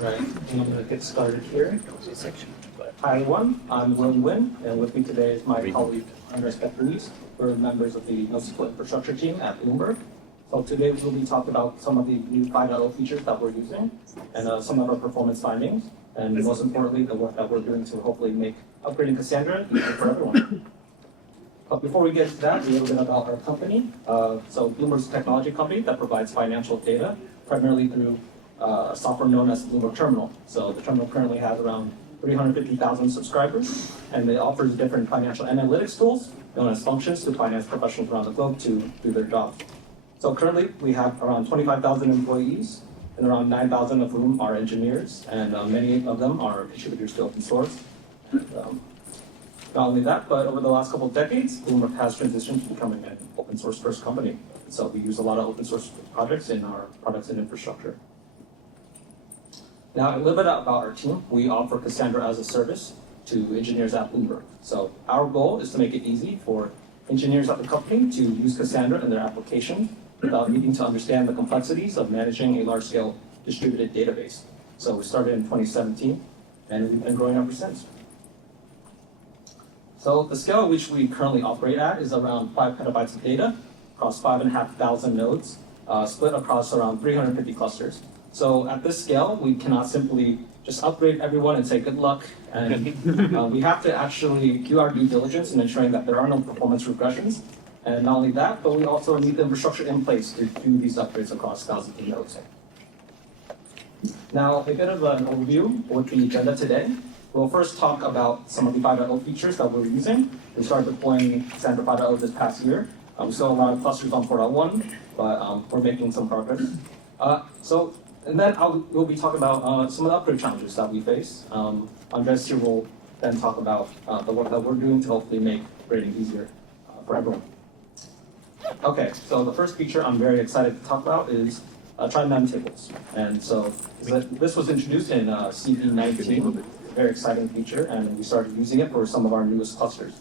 Right, and I'm going to get started here. Hi everyone, I'm Nguyen, and with me today is my colleague Beck-Ruiz. We're members of the NoSQL infrastructure team at Bloomberg. So today we'll be talking about some of the new 5.0 features that we're using and some of our performance findings, and most importantly, the work that we're doing to hopefully make upgrading Cassandra easier for everyone. But before we get to that, a little bit about our company. So Bloomberg's a technology company that provides financial data primarily through software known as Bloomberg Terminal. So the terminal currently has around 350,000 subscribers, and it offers different financial analytics tools known as functions to finance professionals around the globe to do their jobs. So currently we have around 25,000 employees, and around 9,000 of whom are engineers, and many of them are contributors to open source. Not only that, but over the last couple of decades, Bloomberg has transitioned to becoming an open source first company. So we use a lot of open source projects in our products and infrastructure. Now, a little bit about our team. We offer Cassandra as a service to engineers at Bloomberg. So our goal is to make it easy for engineers at the company to use Cassandra in their application without needing to understand the complexities of managing a large-scale distributed database. So we started in 2017, and we've been growing ever since. So the scale at which we currently operate at is around 5 petabytes of data across 5,500 nodes, split across around 350 clusters. So at this scale, we cannot simply just upgrade everyone and say good luck. And we have to actually do our due diligence in ensuring that there are no performance regressions. And not only that, but we also need the infrastructure in place to do these upgrades across thousands of nodes. Now, a bit of an overview with the agenda today. We'll first talk about some of the 5.0 features that we're using. We started deploying Cassandra 5.0 this past year. We still have a lot of clusters on 4.1, but we're making some progress. And then we'll be talking about some of the upgrade challenges that we face. Andres here will then talk about the work that we're doing to hopefully make grading easier for everyone. Okay, so the first feature I'm very excited to talk about is Trie Memtables. And so this was introduced in CV19, a very exciting feature, and we started using it for some of our newest clusters.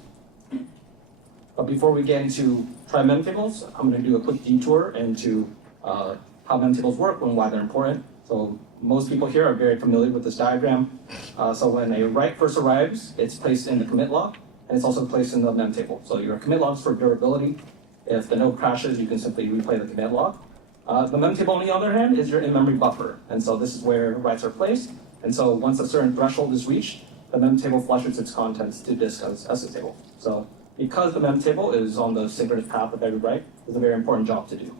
But before we get into Trie Memtables, I'm going to do a quick detour into how Memtables work and why they're important. So most people here are very familiar with this diagram. So when a write first arrives, it's placed in the commit log, and it's also placed in the Memtable. So your commit logs for durability. If the node crashes, you can simply replay the commit log. The Memtable, on the other hand, is your in-memory buffer. And so this is where writes are placed. And so once a certain threshold is reached, the Memtable flushes its contents to disk as a table. So because the Memtable is on the synchronous path of every write, it's a very important job to do.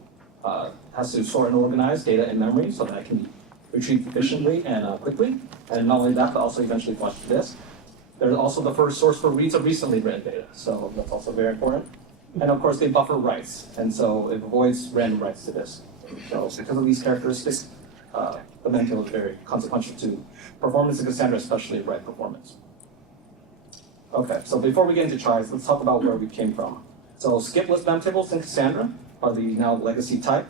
Has to sort and organize data in memory so that it can be retrieved efficiently and quickly. And not only that, but also eventually flush to disk. There's also the first source for reads of recently written data. So that's also very important. And of course, they buffer writes. And so it avoids random writes to disk. So because of these characteristics, the Memtable is very consequential to performance in Cassandra, especially write performance. Okay, so before we get into tries, let's talk about where we came from. So skipless Memtables in Cassandra are the now legacy type.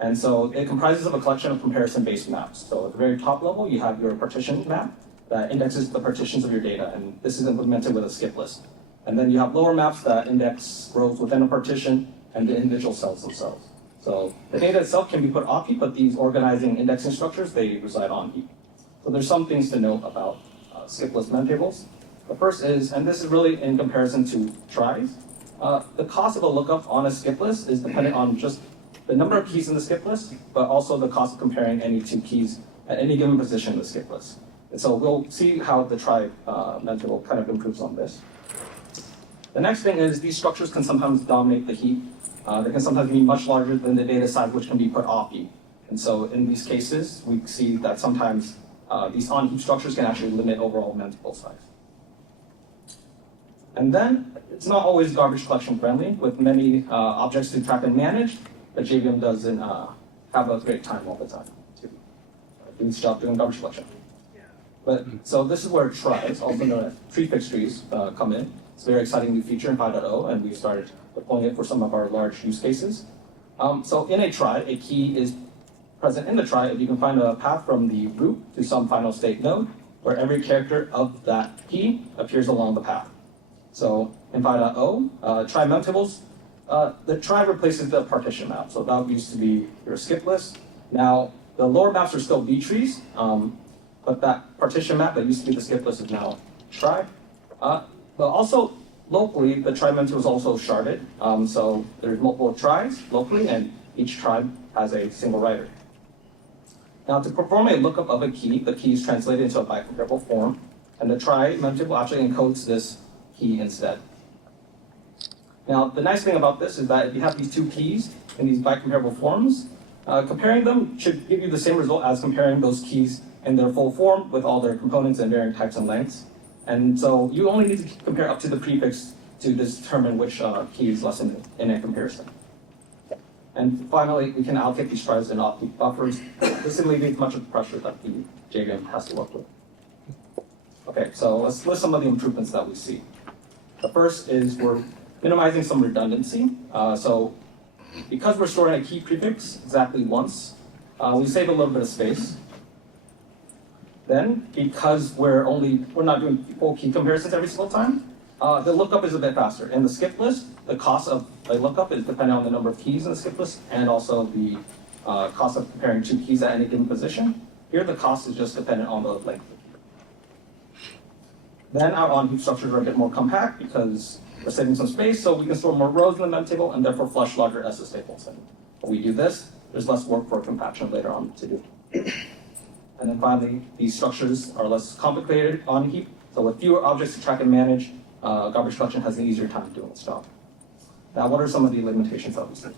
And so it comprises of a collection of comparison-based maps. So at the very top level, you have your partition map that indexes the partitions of your data, and this is implemented with a skip list. And then you have lower maps that index rows within a partition and the individual cells themselves. So the data itself can be put off heap, but these organizing indexing structures, they reside on heap. So there's some things to note about skipless Memtables. The first is, and this is really in comparison to tries, the cost of a lookup on a skip list is dependent on just the number of keys in the skip list, but also the cost of comparing any two keys at any given position in the skip list. And so we'll see how the trie Memtable kind of improves on this. The next thing is these structures can sometimes dominate the heap. They can sometimes be much larger than the data size which can be put off heap. And so in these cases, we see that sometimes these on-heap structures can actually limit overall Memtable size. And then it's not always garbage collection friendly. With many objects to track and manage, the JVM doesn't have a great time all the time to do its job doing garbage collection. But so this is where tries, also known as prefix trees, come in. It's a very exciting new feature in 5.0, and we started deploying it for some of our large use cases. So in a trie, a key is present in the trie if you can find a path from the root to some final state node where every character of that key appears along the path. So in 5.0, trie Memtables, the trie replaces the partition map. So that used to be your skip list. Now, the lower maps are still B trees, but that partition map that used to be the skip list is now Trie. But also, locally, the Trie memtable is also sharded. So there's multiple tries locally, and each tribe has a single writer. Now, to perform a lookup of a key, the key is translated into a byte-comparable form, and the Trie memtable actually encodes this key instead. Now, the nice thing about this is that if you have these two keys in these byte-comparable forms, comparing them should give you the same result as comparing those keys in their full form with all their components and varying types and lengths. And so you only need to compare up to the prefix to determine which key is less in a comparison. And finally, we can allocate these tries in off-peak buffers. This alleviates much of the pressure that the JVM has to work with. Okay, so let's list some of the improvements that we see. The first is we're minimizing some redundancy. So because we're storing a key prefix exactly once, we save a little bit of space. Then, because we're not doing full key comparisons every single time, the lookup is a bit faster. In the skip list, the cost of a lookup is dependent on the number of keys in the skip list and also the cost of comparing two keys at any given position. Here, the cost is just dependent on the length of the key. Then our on-heap structures are a bit more compact because we're saving some space, so we can store more rows in the memtable and therefore flush larger SS tables. And when we do this, there's less work for compaction later on to do. And then finally, these structures are less complicated on heap. So with fewer objects to track and manage, garbage collection has an easier time doing its job. Now, what are some of the limitations that we see?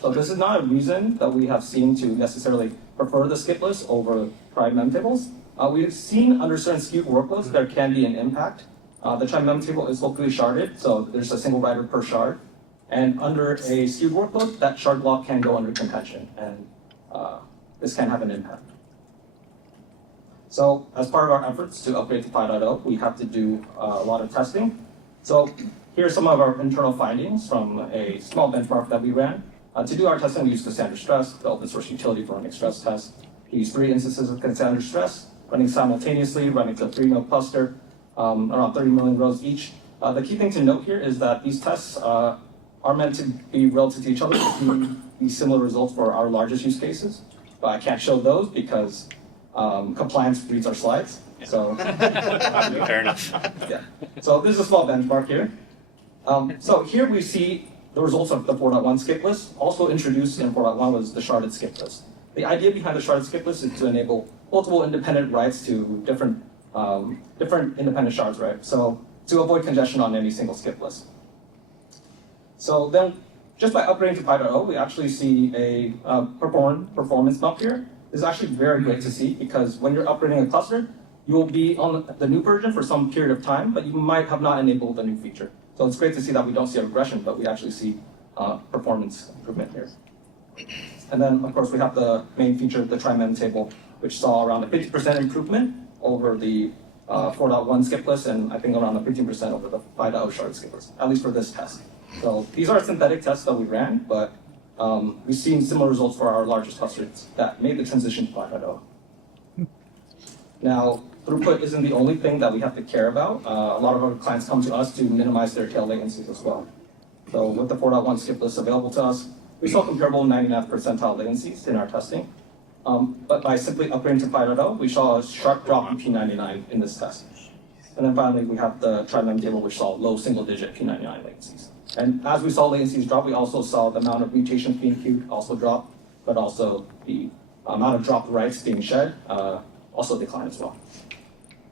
So this is not a reason that we have seen to necessarily prefer the skip list over Trie memtables. We've seen under certain skewed workloads there can be an impact. The Trie memtable is locally sharded, so there's a single writer per shard. And under a skewed workload, that shard block can go under contention, and this can have an impact. So as part of our efforts to upgrade to 5.0, we have to do a lot of testing. So here are some of our internal findings from a small benchmark that we ran. To do our testing, we used Cassandra Stress, the open source utility for running stress tests. We used 3 instances of Cassandra Stress, running simultaneously, running to a 3-node cluster, around 30 million rows each. The key thing to note here is that these tests are meant to be relative to each other to see these similar results for our largest use cases. But I can't show those because compliance reads our slides. So fair enough. Yeah. So this is a small benchmark here. So here we see the results of the 4.1 skip list. Also introduced in 4.1 was the sharded skip list. The idea behind the sharded skip list is to enable multiple independent writes to different independent shards, right? So to avoid congestion on any single skip list. So then, just by upgrading to 5.0, we actually see a performance bump here. This is actually very great to see because when you're upgrading a cluster, you will be on the new version for some period of time, but you might have not enabled the new feature. So it's great to see that we don't see a regression, but we actually see performance improvement here. And then, of course, we have the main feature, the Trie memtable, which saw around a 50% improvement over the 4.1 skip list, and I think around a 15% over the 5.0 shard skip list, at least for this test. So these are synthetic tests that we ran, but we've seen similar results for our largest clusters that made the transition to 5.0. Now, throughput isn't the only thing that we have to care about. A lot of our clients come to us to minimize their tail latencies as well. So with the 4.1 skip list available to us, we saw comparable 99th percentile latencies in our testing. But by simply upgrading to 5.0, we saw a sharp drop in P99 in this test. And then finally, we have the Trie memtable, which saw low single-digit P99 latencies. And as we saw latencies drop, we also saw the amount of mutations being queued also drop, but also the amount of dropped writes being shed also decline as well.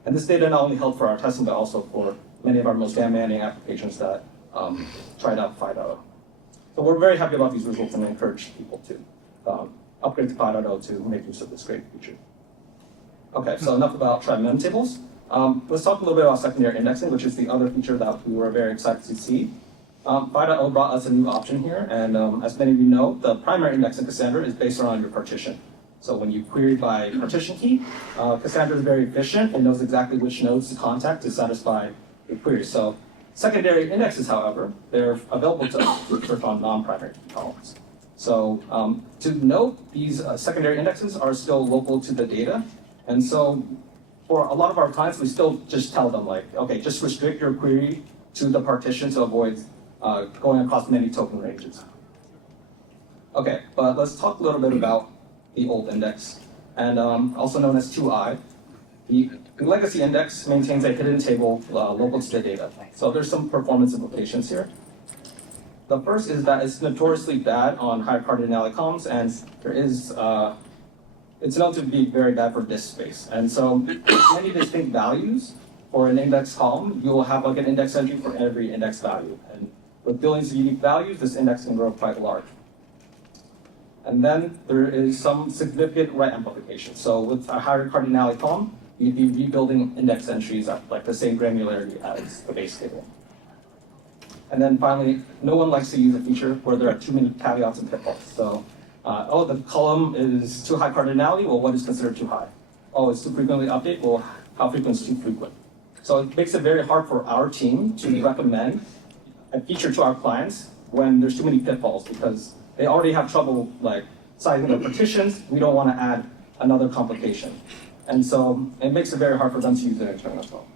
And this data not only held for our testing, but also for many of our most demanding applications that tried out 5.0. So we're very happy about these results and encourage people to upgrade to 5.0 to make use of this great feature. Okay, so enough about Trie memtables. Let's talk a little bit about secondary indexing, which is the other feature that we were very excited to see. 5.0 brought us a new option here, and as many of you know, the primary index in Cassandra is based around your partition. So when you query by partition key, Cassandra is very efficient and knows exactly which nodes to contact to satisfy your query. So secondary indexes, however, they're available to us to search on non-primary key columns. So to note, these secondary indexes are still local to the data. And so for a lot of our clients, we still just tell them like, okay, just restrict your query to the partition to avoid going across many token ranges. Okay, but let's talk a little bit about the old index, and also known as 2i. The legacy index maintains a hidden table local to the data. So there's some performance implications here. The first is that it's notoriously bad on high cardinality columns, and it's known to be very bad for disk space. And so many distinct values for an index column, you will have like an index entry for every index value. And with billions of unique values, this index can grow quite large. And then there is some significant write amplification. So with a higher cardinality column, you'd be rebuilding index entries at like the same granularity as the base table. And then finally, no one likes to use a feature where there are too many caveats and pitfalls. So, oh, the column is too high cardinality. Well, what is considered too high? Oh, it's too frequently update. Well, how frequent is too frequent? So it makes it very hard for our team to recommend a feature to our clients when there's too many pitfalls because they already have trouble like sizing their partitions. We don't want to add another complication. And so it makes it very hard for them to use it internally as well.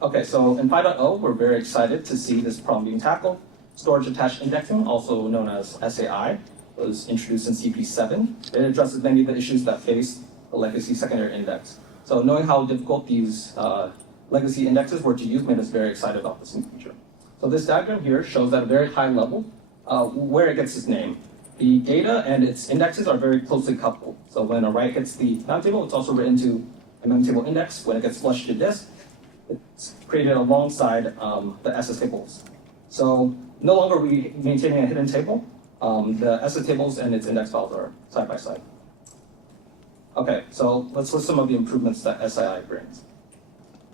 Okay, so in 5.0, we're very excited to see this problem being tackled. Storage attached indexing, also known as SAI, was introduced in CP7. It addresses many of the issues that face the legacy secondary index. So knowing how difficult these legacy indexes were to use made us very excited about this new feature. So this diagram here shows at a very high level where it gets its name. The data and its indexes are very closely coupled. So when a write hits the Memtable, it's also written to a Memtable index. When it gets flushed to disk, it's created alongside the SS tables. So no longer are we maintaining a hidden table. The SS tables and its index files are side by side. Okay, so let's list some of the improvements that SII brings.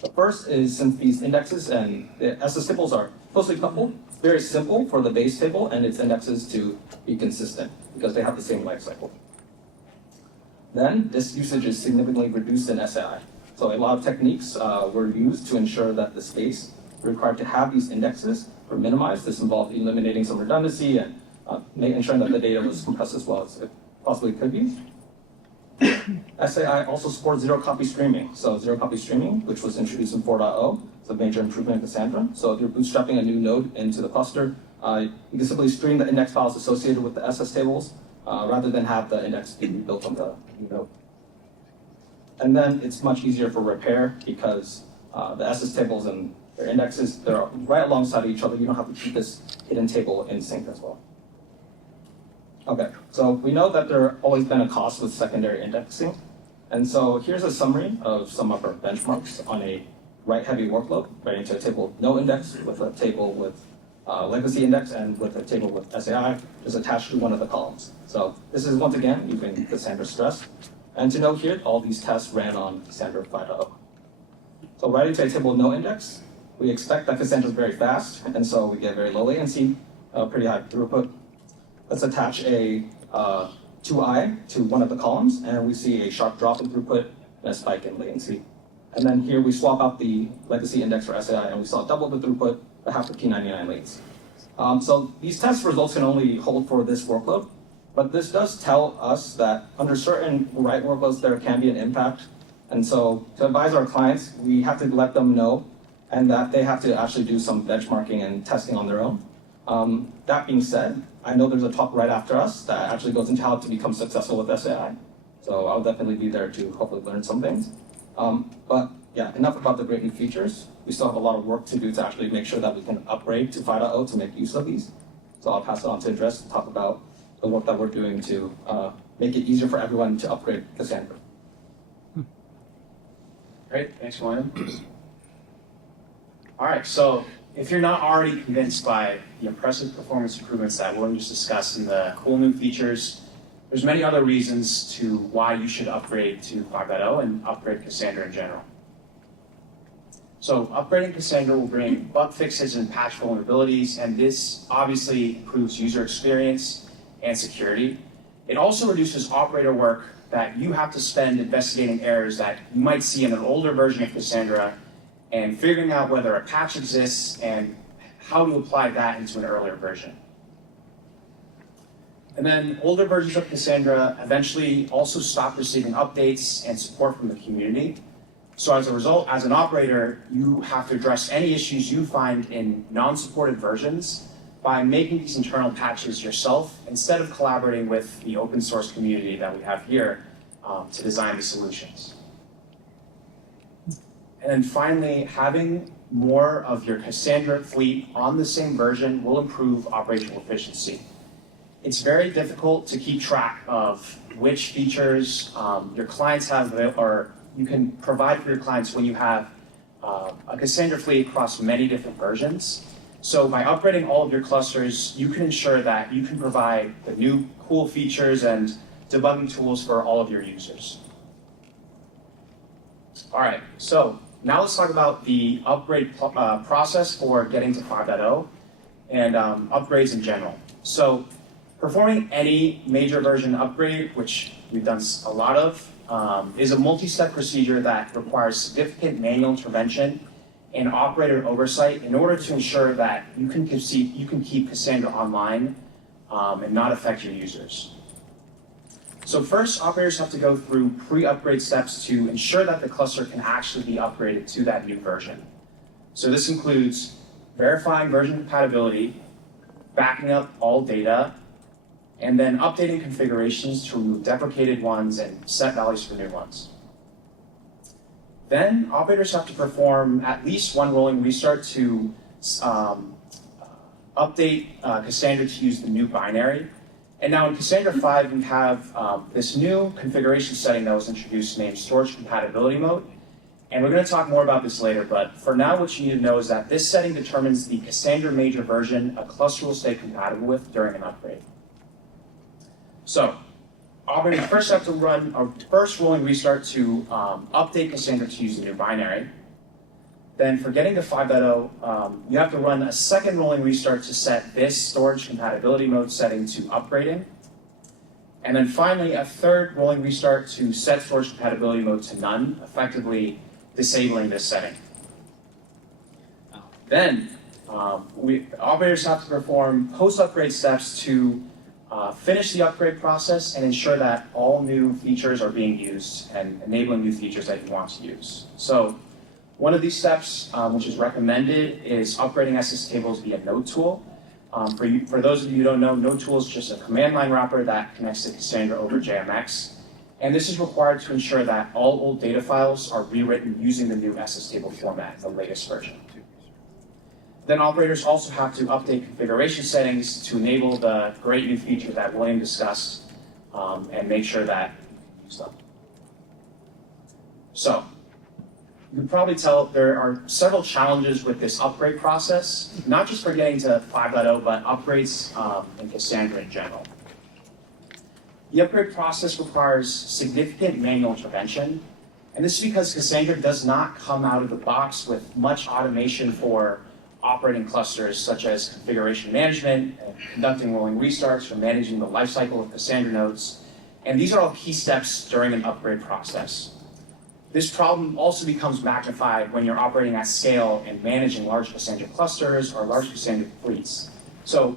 The first is since these indexes and the SS tables are closely coupled, it's very simple for the base table and its indexes to be consistent because they have the same life cycle. Then disk usage is significantly reduced in SII. So a lot of techniques were used to ensure that the space required to have these indexes were minimized. This involved eliminating some redundancy and ensuring that the data was compressed as well as it possibly could be. SAI also supports zero-copy streaming. So zero-copy streaming, which was introduced in 4.0, is a major improvement in Cassandra. So if you're bootstrapping a new node into the cluster, you can simply stream the index files associated with the SS tables rather than have the index be rebuilt on the new node. And then it's much easier for repair because the SS tables and their indexes, they're right alongside each other. You don't have to keep this hidden table in sync as well. Okay, so we know that there have always been a cost with secondary indexing. And so here's a summary of some of our benchmarks on a write-heavy workload, writing to a table with no index, with a table with legacy index, and with a table with SAI just attached to one of the columns. So this is, once again, using Cassandra stress. And to note here, all these tests ran on Cassandra 5.0. So writing to a table with no index, we expect that Cassandra is very fast, and so we get very low latency, pretty high throughput. Let's attach a 2i to one of the columns, and we see a sharp drop in throughput and a spike in latency. And then here we swap out the legacy index for SAI, and we saw double the throughput, but half the P99 latency. So these test results can only hold for this workload, but this does tell us that under certain write workloads, there can be an impact. And so to advise our clients, we have to let them know and that they have to actually do some benchmarking and testing on their own. That being said, I know there's a talk right after us that actually goes into how to become successful with SAI. So I'll definitely be there to hopefully learn some things. But yeah, enough about the great new features. We still have a lot of work to do to actually make sure that we can upgrade to 5.0 to make use of these. So I'll pass it on to Andres to talk about the work that we're doing to make it easier for everyone to upgrade Cassandra. Great, thanks, Nguyen. All right, so if you're not already convinced by the impressive performance improvements that William just discussed and the cool new features, there's many other reasons to why you should upgrade to 5.0 and upgrade Cassandra in general. So upgrading Cassandra will bring bug fixes and patch vulnerabilities, and this obviously improves user experience and security. It also reduces operator work that you have to spend investigating errors that you might see in an older version of Cassandra and figuring out whether a patch exists and how to apply that into an earlier version. And then older versions of Cassandra eventually also stop receiving updates and support from the community. So as a result, as an operator, you have to address any issues you find in non-supported versions by making these internal patches yourself instead of collaborating with the open source community that we have here to design the solutions. And then finally, having more of your Cassandra fleet on the same version will improve operational efficiency. It's very difficult to keep track of which features your clients have, or you can provide for your clients when you have a Cassandra fleet across many different versions. So by upgrading all of your clusters, you can ensure that you can provide the new cool features and debugging tools for all of your users. All right, so now let's talk about the upgrade process for getting to 5.0 and upgrades in general. So performing any major version upgrade, which we've done a lot of, is a multi-step procedure that requires significant manual intervention and operator oversight in order to ensure that you can keep Cassandra online and not affect your users. So first, operators have to go through pre-upgrade steps to ensure that the cluster can actually be upgraded to that new version. So this includes verifying version compatibility, backing up all data, and then updating configurations to remove deprecated ones and set values for new ones. Then operators have to perform at least one rolling restart to update Cassandra to use the new binary. And now in Cassandra 5, we have this new configuration setting that was introduced named Storage Compatibility Mode. And we're going to talk more about this later, but for now what you need to know is that this setting determines the Cassandra major version a cluster will stay compatible with during an upgrade. So, operators first have to run a first rolling restart to update Cassandra to use the new binary. Then for getting to 5.0, you have to run a second rolling restart to set this storage compatibility mode setting to upgrading. And then finally, a third rolling restart to set storage compatibility mode to none, effectively disabling this setting. Then, operators have to perform post-upgrade steps to finish the upgrade process and ensure that all new features are being used and enabling new features that you want to use. So one of these steps, which is recommended, is upgrading SS tables via NodeTool. For those of you who don't know, NodeTool is just a command line wrapper that connects to Cassandra over JMX. And this is required to ensure that all old data files are rewritten using the new SS table format, the latest version. Then operators also have to update configuration settings to enable the great new feature that William discussed and make sure that you use them. So, you can probably tell there are several challenges with this upgrade process, not just for getting to 5.0, but upgrades in Cassandra in general. The upgrade process requires significant manual intervention, and this is because Cassandra does not come out of the box with much automation for operating clusters such as configuration management, and conducting rolling restarts, or managing the lifecycle of Cassandra nodes. And these are all key steps during an upgrade process. This problem also becomes magnified when you're operating at scale and managing large Cassandra clusters or large Cassandra fleets. So,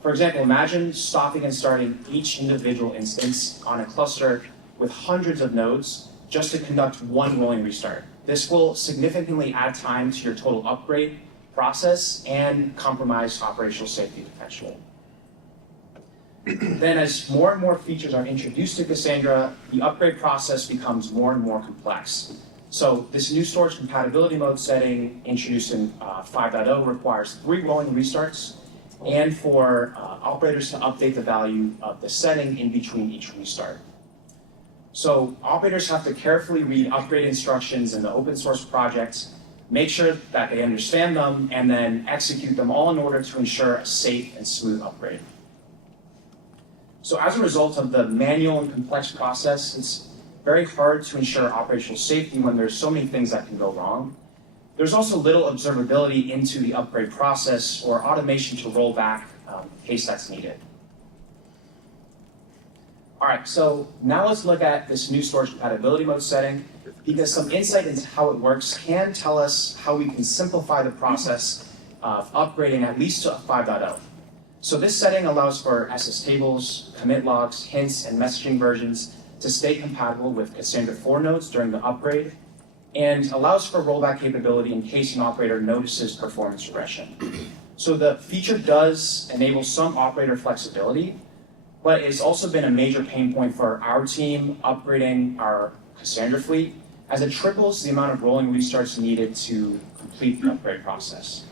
for example, imagine stopping and starting each individual instance on a cluster with hundreds of nodes just to conduct one rolling restart. This will significantly add time to your total upgrade process and compromise operational safety potentially. Then as more and more features are introduced to Cassandra, the upgrade process becomes more and more complex. So this new storage compatibility mode setting introduced in 5.0 requires 3 rolling restarts and for operators to update the value of the setting in between each restart. So operators have to carefully read upgrade instructions in the open source projects, make sure that they understand them, and then execute them all in order to ensure a safe and smooth upgrade. So as a result of the manual and complex process, it's very hard to ensure operational safety when there's so many things that can go wrong. There's also little observability into the upgrade process or automation to roll back in case that's needed. All right, so now let's look at this new storage compatibility mode setting, because some insight into how it works can tell us how we can simplify the process of upgrading at least to 5.0. So this setting allows for SS tables, commit logs, hints, and messaging versions to stay compatible with Cassandra 4 nodes during the upgrade, and allows for rollback capability in case an operator notices performance regression. So the feature does enable some operator flexibility, but it's also been a major pain point for our team upgrading our Cassandra fleet, as it triples the amount of rolling restarts needed to complete the upgrade process.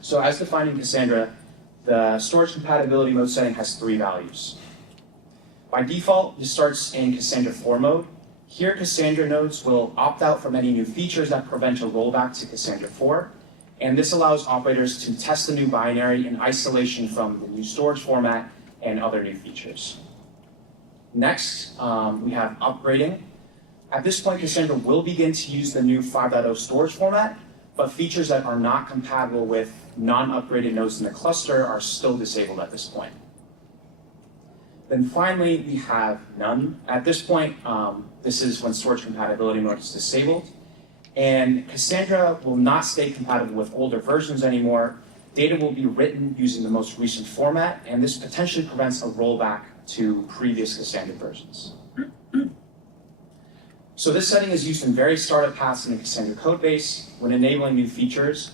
So as defined in Cassandra, the storage compatibility mode setting has 3 values. By default, this starts in Cassandra 4 mode. Here, Cassandra nodes will opt out from any new features that prevent a rollback to Cassandra 4, and this allows operators to test the new binary in isolation from the new storage format and other new features. Next, we have upgrading. At this point, Cassandra will begin to use the new 5.0 storage format, but features that are not compatible with non-upgraded nodes in the cluster are still disabled at this point. Then finally, we have none. At this point, this is when storage compatibility mode is disabled. And Cassandra will not stay compatible with older versions anymore. Data will be written using the most recent format, and this potentially prevents a rollback to previous Cassandra versions. So this setting is used in various startup paths in the Cassandra codebase when enabling new features.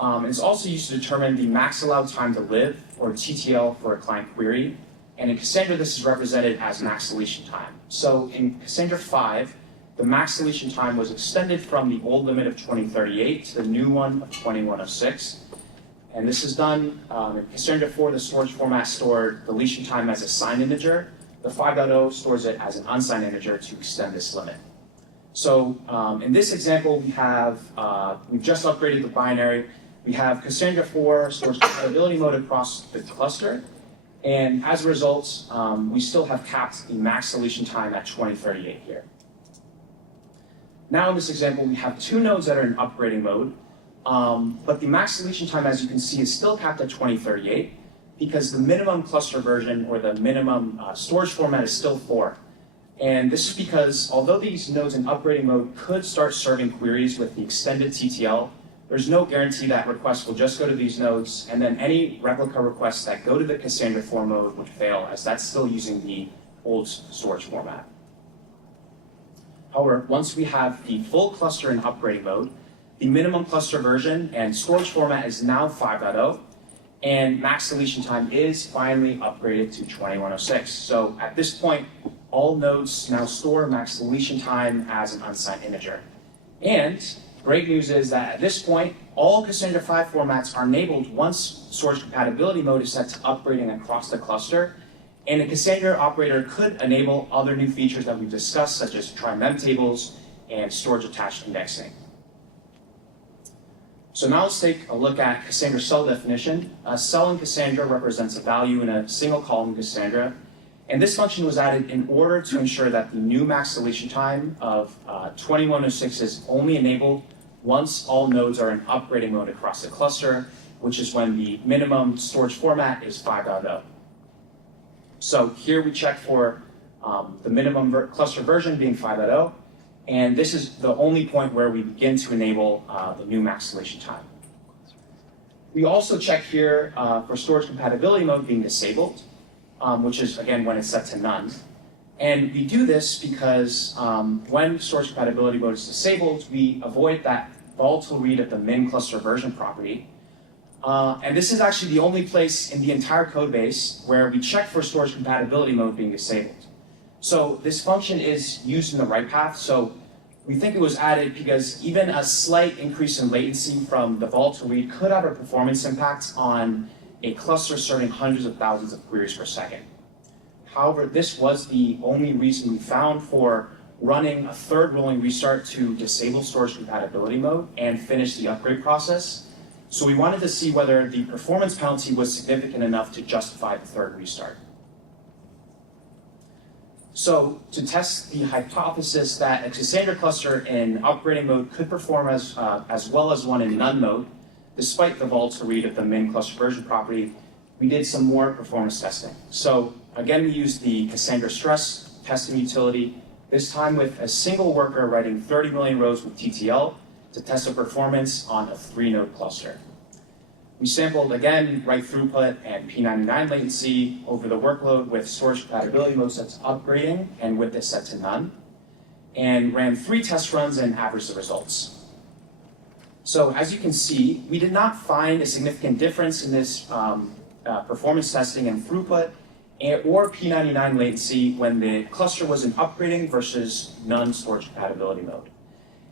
It's also used to determine the max allowed time to live, or TTL, for a client query. And in Cassandra, this is represented as max deletion time. So in Cassandra 5, the max deletion time was extended from the old limit of 2038 to the new one of 2106. And this is done in Cassandra 4, the storage format stored deletion time as a signed integer. The 5.0 stores it as an unsigned integer to extend this limit. So in this example, we've just upgraded the binary. We have Cassandra 4 storage compatibility mode across the cluster. And as a result, we still have capped the max deletion time at 2038 here. Now in this example, we have 2 nodes that are in upgrading mode, but the max deletion time, as you can see, is still capped at 2038 because the minimum cluster version or the minimum storage format is still 4. And this is because although these nodes in upgrading mode could start serving queries with the extended TTL, there's no guarantee that requests will just go to these nodes, and then any replica requests that go to the Cassandra 4 mode would fail, as that's still using the old storage format. However, once we have the full cluster in upgrading mode, the minimum cluster version and storage format is now 5.0, and max deletion time is finally upgraded to 2106. So at this point, all nodes now store max deletion time as an unsigned integer. And great news is that at this point, all Cassandra 5 formats are enabled once storage compatibility mode is set to upgrading across the cluster. And a Cassandra operator could enable other new features that we've discussed, such as try Memtables and storage attached indexing. So now let's take a look at Cassandra cell definition. A cell in Cassandra represents a value in a single column in Cassandra. And this function was added in order to ensure that the new max deletion time of 2106 is only enabled once all nodes are in upgrading mode across the cluster, which is when the minimum storage format is 5.0. So here we check for the minimum cluster version being 5.0, and this is the only point where we begin to enable the new max deletion time. We also check here for storage compatibility mode being disabled, which is, again, when it's set to none. And we do this because when storage compatibility mode is disabled, we avoid that volatile read of the min cluster version property. And this is actually the only place in the entire code base where we check for storage compatibility mode being disabled. So this function is used in the write path. So we think it was added because even a slight increase in latency from the volatile read could have a performance impact on a cluster serving hundreds of thousands of queries per second. However, this was the only reason we found for running a third rolling restart to disable storage compatibility mode and finish the upgrade process. So we wanted to see whether the performance penalty was significant enough to justify the third restart. So to test the hypothesis that a Cassandra cluster in upgrading mode could perform as well as one in none mode, despite the volatile read of the min cluster version property, we did some more performance testing. So again, we used the Cassandra stress testing utility, this time with a single worker writing 30 million rows with TTL to test the performance on a 3-node cluster. We sampled, again, write throughput and P99 latency over the workload with storage compatibility mode set to upgrading and with this set to none, and ran 3 test runs and averaged the results. So as you can see, we did not find a significant difference in this performance testing and throughput or P99 latency when the cluster was in upgrading versus none storage compatibility mode.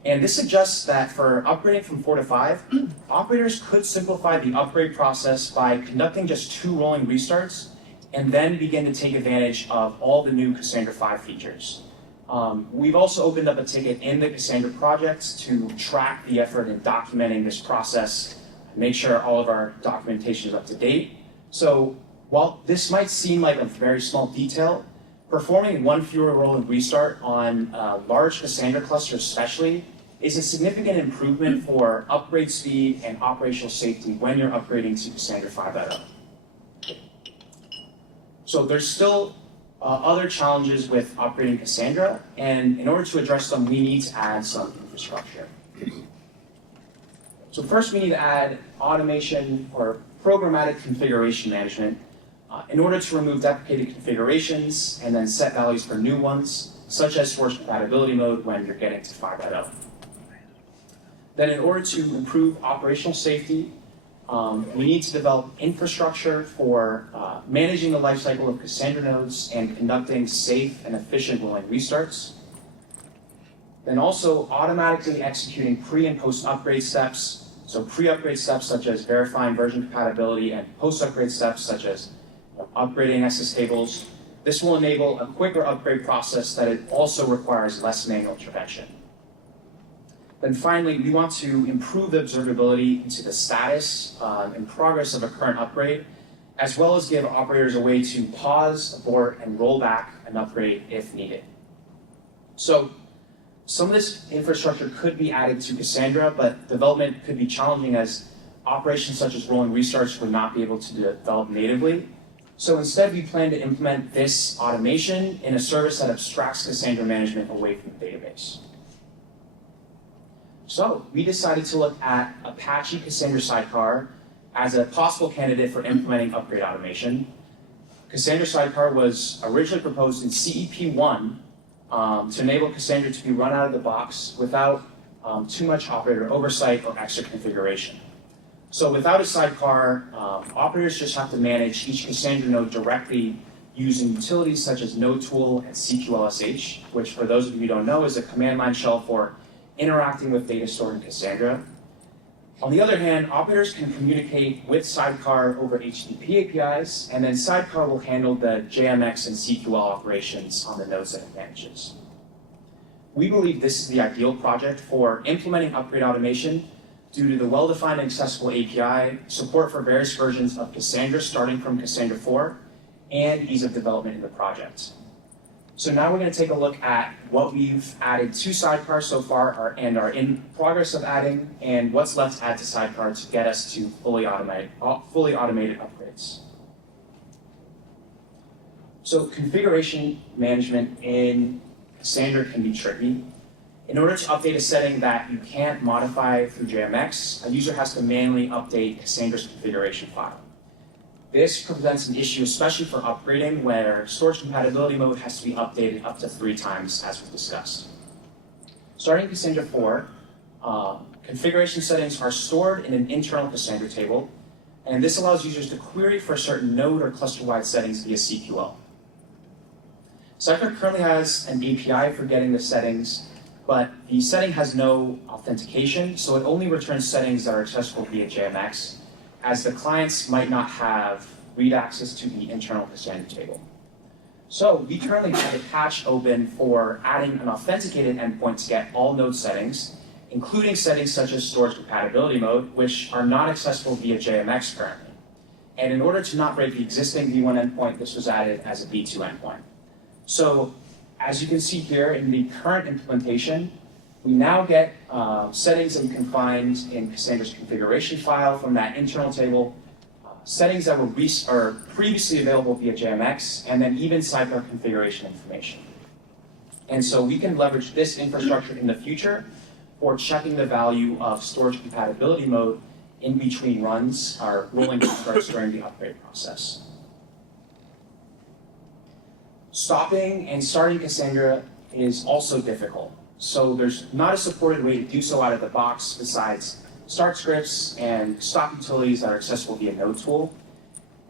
And this suggests that for upgrading from 4 to 5, operators could simplify the upgrade process by conducting just 2 rolling restarts and then begin to take advantage of all the new Cassandra 5 features. We've also opened up a ticket in the Cassandra project to track the effort in documenting this process, make sure all of our documentation is up to date. So while this might seem like a very small detail, performing 1 fewer rolling restart on large Cassandra clusters especially is a significant improvement for upgrade speed and operational safety when you're upgrading to Cassandra 5.0. So there's still other challenges with upgrading Cassandra, and in order to address them, we need to add some infrastructure. So first we need to add automation or programmatic configuration management in order to remove deprecated configurations and then set values for new ones, such as storage compatibility mode when you're getting to 5.0. Then in order to improve operational safety, we need to develop infrastructure for managing the lifecycle of Cassandra nodes and conducting safe and efficient rolling restarts. Then also automatically executing pre- and post-upgrade steps. So pre-upgrade steps such as verifying version compatibility and post-upgrade steps such as upgrading SS tables. This will enable a quicker upgrade process that it also requires less manual intervention. Then finally, we want to improve the observability into the status and progress of a current upgrade, as well as give operators a way to pause, abort, and roll back an upgrade if needed. So some of this infrastructure could be added to Cassandra, but development could be challenging as operations such as rolling restarts would not be able to develop natively. So instead, we plan to implement this automation in a service that abstracts Cassandra management away from the database. So we decided to look at Apache Cassandra Sidecar as a possible candidate for implementing upgrade automation. Cassandra Sidecar was originally proposed in CEP1 to enable Cassandra to be run out of the box without too much operator oversight or extra configuration. So without a sidecar, operators just have to manage each Cassandra node directly using utilities such as NoTool and CQLSH, which for those of you who don't know is a command line shell for interacting with data stored in Cassandra. On the other hand, operators can communicate with Sidecar over HTTP APIs, and then Sidecar will handle the JMX and CQL operations on the nodes that it manages. We believe this is the ideal project for implementing upgrade automation due to the well-defined and accessible API, support for various versions of Cassandra starting from Cassandra 4, and ease of development in the project. So now we're going to take a look at what we've added to Sidecar so far and are in progress of adding, and what's left to add to Sidecar to get us to fully automated upgrades. So configuration management in Cassandra can be tricky. In order to update a setting that you can't modify through JMX, a user has to manually update Cassandra's configuration file. This presents an issue, especially for upgrading, where storage compatibility mode has to be updated up to 3 times, as we've discussed. Starting in Cassandra 4, configuration settings are stored in an internal Cassandra table, and this allows users to query for certain node or cluster-wide settings via CQL. Sidecar currently has an API for getting the settings, but the setting has no authentication, so it only returns settings that are accessible via JMX, as the clients might not have read access to the internal Cassandra table. So we currently have a patch open for adding an authenticated endpoint to get all node settings, including settings such as storage compatibility mode, which are not accessible via JMX currently. And in order to not break the existing V1 endpoint, this was added as a V2 endpoint. So as you can see here in the current implementation, we now get settings that you can find in Cassandra's configuration file from that internal table, settings that were previously available via JMX, and then even Sidecar configuration information. And so we can leverage this infrastructure in the future for checking the value of storage compatibility mode in between runs, or rolling restarts during the upgrade process. Stopping and starting Cassandra is also difficult. So there's not a supported way to do so out of the box besides start scripts and stop utilities that are accessible via NoTool.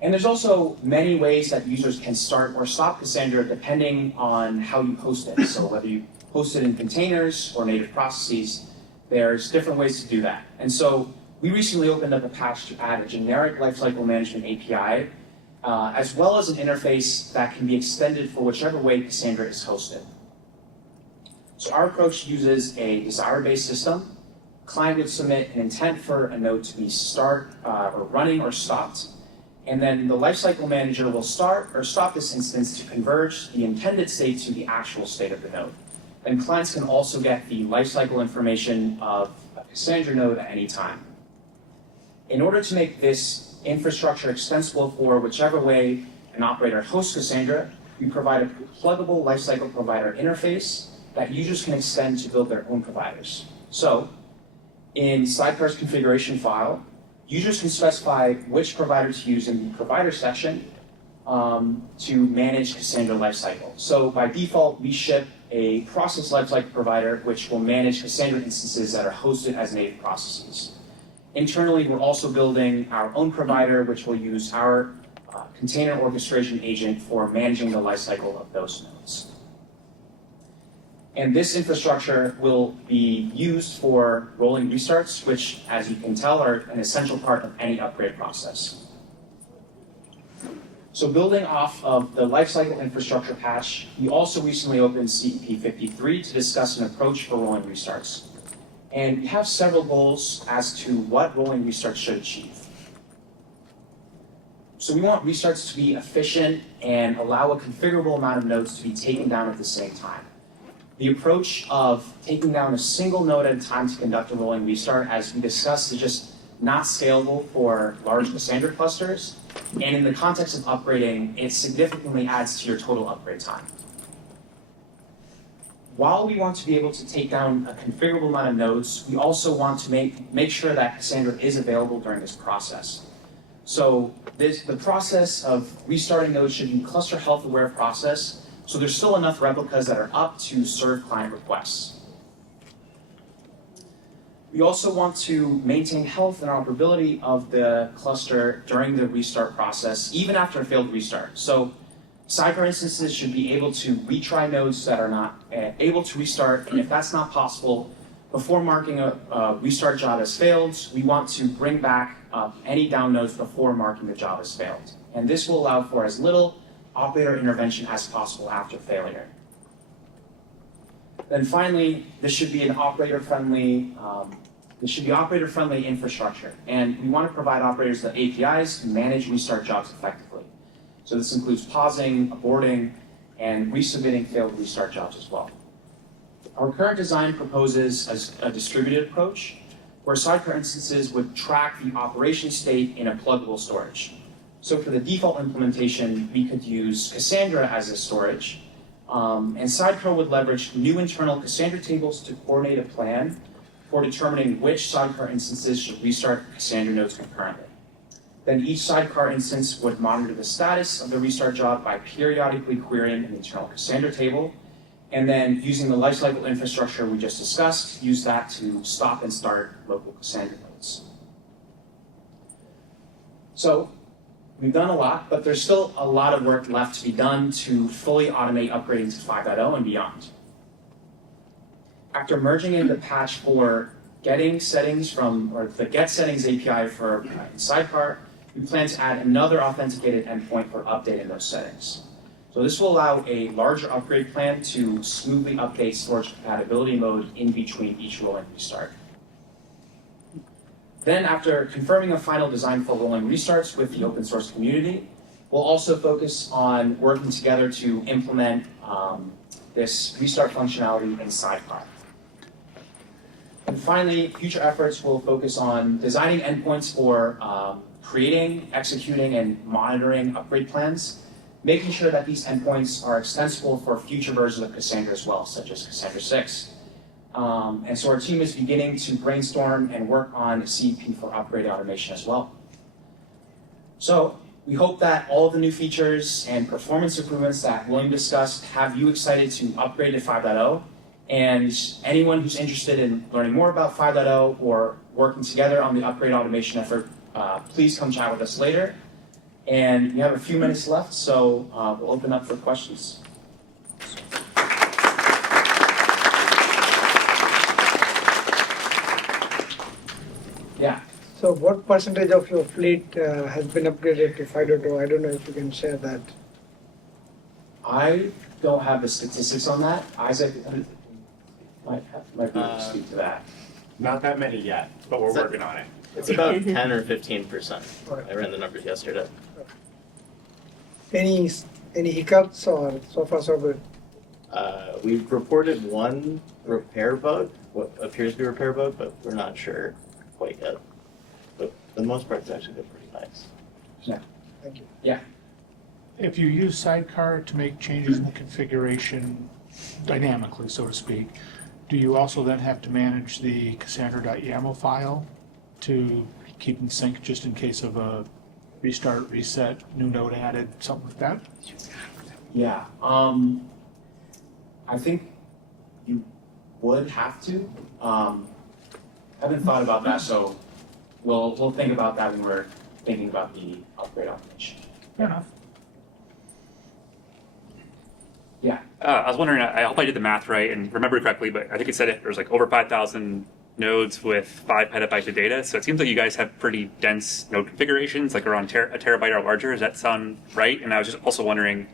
And there's also many ways that users can start or stop Cassandra depending on how you post it. So whether you hosted in containers or native processes, there's different ways to do that. And so we recently opened up Apache to add a generic lifecycle management API, as well as an interface that can be extended for whichever way Cassandra is hosted. So our approach uses a desire-based system. Client would submit an intent for a node to be start or running or stopped. And then the lifecycle manager will start or stop this instance to converge the intended state to the actual state of the node. And clients can also get the lifecycle information of a Cassandra node at any time. In order to make this infrastructure extensible for whichever way an operator hosts Cassandra, we provide a pluggable lifecycle provider interface that users can extend to build their own providers. So, in Sidecar's configuration file, users can specify which provider to use in the provider section to manage Cassandra lifecycle. So by default, we ship a process lifecycle provider which will manage Cassandra instances that are hosted as native processes. Internally, we're also building our own provider which will use our container orchestration agent for managing the lifecycle of those nodes. And this infrastructure will be used for rolling restarts, which, as you can tell, are an essential part of any upgrade process. So building off of the lifecycle infrastructure patch, we also recently opened CEP 53 to discuss an approach for rolling restarts. And we have several goals as to what rolling restarts should achieve. So we want restarts to be efficient and allow a configurable amount of nodes to be taken down at the same time. The approach of taking down a single node at a time to conduct a rolling restart, as we discussed, is just not scalable for large Cassandra clusters. And in the context of upgrading, it significantly adds to your total upgrade time. While we want to be able to take down a configurable amount of nodes, we also want to make sure that Cassandra is available during this process. So the process of restarting nodes should be cluster health aware process. So there's still enough replicas that are up to serve client requests. We also want to maintain health and operability of the cluster during the restart process, even after a failed restart. So Sidecar instances should be able to retry nodes that are not able to restart, and if that's not possible, before marking a restart job as failed, we want to bring back any down nodes before marking the job as failed. And this will allow for as little operator intervention as possible after failure. Then finally, this should be an operator-friendly infrastructure, and we want to provide operators the APIs to manage restart jobs effectively. So this includes pausing, aborting, and resubmitting failed restart jobs as well. Our current design proposes a distributed approach, where Sidecar instances would track the operation state in a pluggable storage. So for the default implementation, we could use Cassandra as a storage, and Sidecar would leverage new internal Cassandra tables to coordinate a plan for determining which Sidecar instances should restart Cassandra nodes concurrently. Then each Sidecar instance would monitor the status of the restart job by periodically querying an internal Cassandra table, and then using the lifecycle infrastructure we just discussed, use that to stop and start local Cassandra nodes. So we've done a lot, but there's still a lot of work left to be done to fully automate upgrading to 5.0 and beyond. After merging in the patch for getting settings the get settings API for Sidecar, we plan to add another authenticated endpoint for updating those settings. So this will allow a larger upgrade plan to smoothly update storage compatibility mode in between each rolling restart. Then, after confirming a final design for rolling restarts with the open source community, we'll also focus on working together to implement this restart functionality in Sidecar. And finally, future efforts will focus on designing endpoints for creating, executing, and monitoring upgrade plans, making sure that these endpoints are extensible for future versions of Cassandra as well, such as Cassandra 6. And so our team is beginning to brainstorm and work on CEP for upgrade automation as well. So we hope that all of the new features and performance improvements that William discussed have you excited to upgrade to 5.0. And anyone who's interested in learning more about 5.0 or working together on the upgrade automation effort, please come chat with us later. And we have a few minutes left, so we'll open up for questions. So what percentage of your fleet has been upgraded to 5.0? I don't know if you can share that. I don't have the statistics on that. Isaac might be able to speak to that. Not that many yet, but we're working on it. It's about 10 or 15%. Right. I ran the numbers yesterday. Any hiccups or so far so good? We've reported one repair bug, what appears to be a repair bug, but we're not sure quite yet. But for the most part, it's actually been pretty nice. Thank you. Yeah. If you use Sidecar to make changes in the configuration dynamically, so to speak, do you also then have to manage the Cassandra.yaml file to keep in sync just in case of a restart, reset, new node added, something like that? Yeah. I think you would have to. I haven't thought about that, so we'll think about that when we're thinking about the upgrade automation. Fair enough. Yeah. I was wondering, I hope I did the math right and remembered correctly, but I think it said there's like over 5,000 nodes with 5 petabytes of data. So it seems like you guys have pretty dense node configurations, like around a terabyte or larger. Does that sound right? And I was just also wondering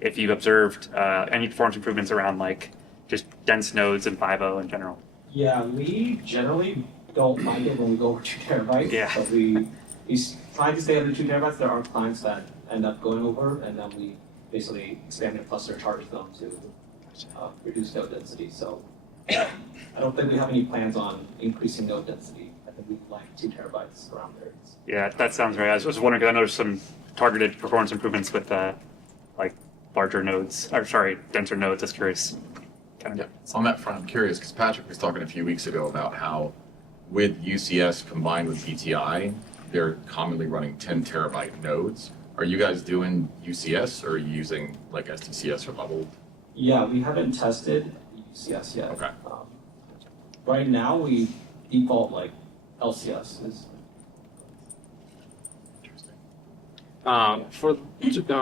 if you observed any performance improvements around like just dense nodes and 5.0 in general. Yeah, we generally don't mind it when we go over 2 terabytes. Yeah. But we try to stay under 2 terabytes. There are clients that end up going over, and then we basically expand their cluster, charge them to reduce node density. So I don't think we have any plans on increasing node density. I think we like 2 terabytes around there. Yeah, that sounds right. I was just wondering because I noticed some targeted performance improvements with like larger nodes, or sorry, denser nodes. Just curious. Yeah, on that front, I'm curious because Patrick was talking a few weeks ago about how with UCS combined with PTI, they're commonly running 10 terabyte nodes. Are you guys doing UCS or are you using like STCS or level? Yeah, we haven't tested UCS yet. Okay. Right now, we default like LCS is. Interesting. For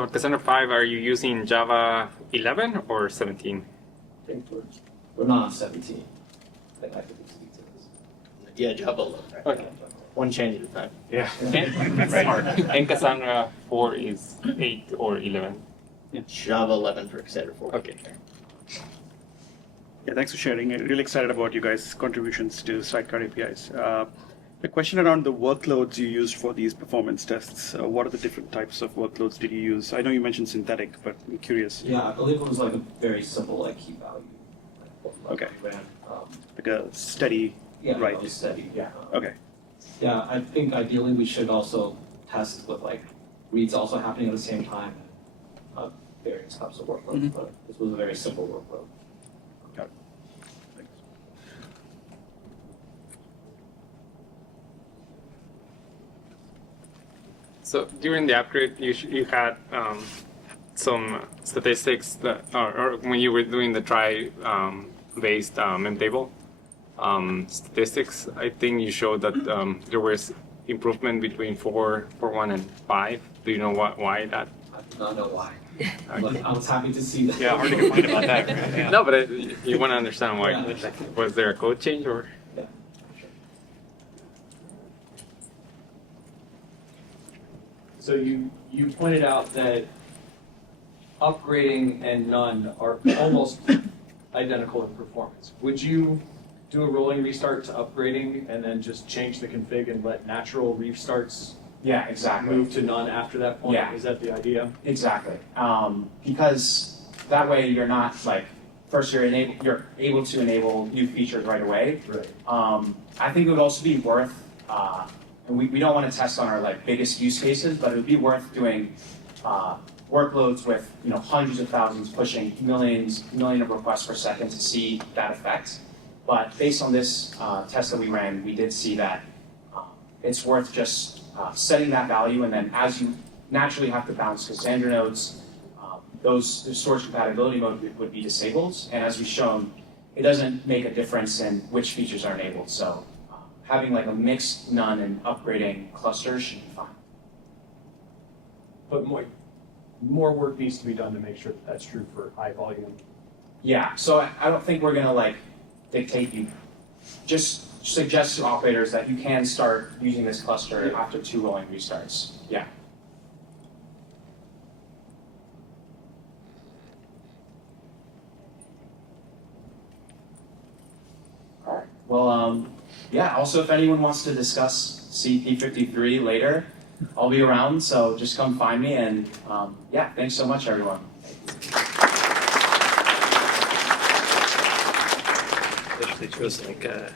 Cassandra 5, are you using Java 11 or 17? I think we're not on 17. I think I could speak to this. Yeah, Java 11. Okay. One change at a time. Yeah. And Cassandra 4 is 8 or 11? Java 11 for Cassandra 4. Okay. Yeah, thanks for sharing. I'm really excited about you guys' contributions to Sidecar APIs. A question around the workloads you used for these performance tests. What are the different types of workloads did you use? I know you mentioned synthetic, but I'm curious. Yeah, I believe it was like a very simple like key value. Okay. Ran, Like a steady, yeah, right? it was steady. Yeah. Okay. Yeah, I think ideally we should also test with like reads also happening at the same time, various types of workloads. But this was a very simple workload. Got it. Thanks. So during the upgrade, you had some statistics that, or when you were doing the try based Memtable statistics, I think you showed that there was improvement between 4.1 and 5. Do you know why that? I do not know why. But I was happy to see that. Yeah, hard to complain about that, right? Yeah. No, but you want to understand why. Yeah. Was there a code change or? Yeah. So you pointed out that upgrading and none are almost identical in performance. Would you do a rolling restart to upgrading and then just change the config and let natural restarts Yeah, exactly. move to none after that point? Yeah. Is that the idea? Exactly. Because that way you're not like, first you're able to enable new features right away. Right. I think it would also be worth, and we don't want to test on our like biggest use cases, but it would be worth doing workloads with hundreds of thousands pushing million of requests per second to see that effect. But based on this test that we ran, we did see that it's worth just setting that value, and then as you naturally have to bounce Cassandra nodes, the storage compatibility mode would be disabled. And as we've shown, it doesn't make a difference in which features are enabled. So having like a mixed none and upgrading clusters should be fine. But more work needs to be done to make sure that that's true for high volume. Yeah, so I don't think we're gonna like dictate you. Just suggests to operators that you can start using this cluster after 2 rolling restarts. Yeah. All right. Well, yeah. Also, if anyone wants to discuss CP53 later, I'll be around. So just come find me. And yeah, thanks so much, everyone. Literally chose like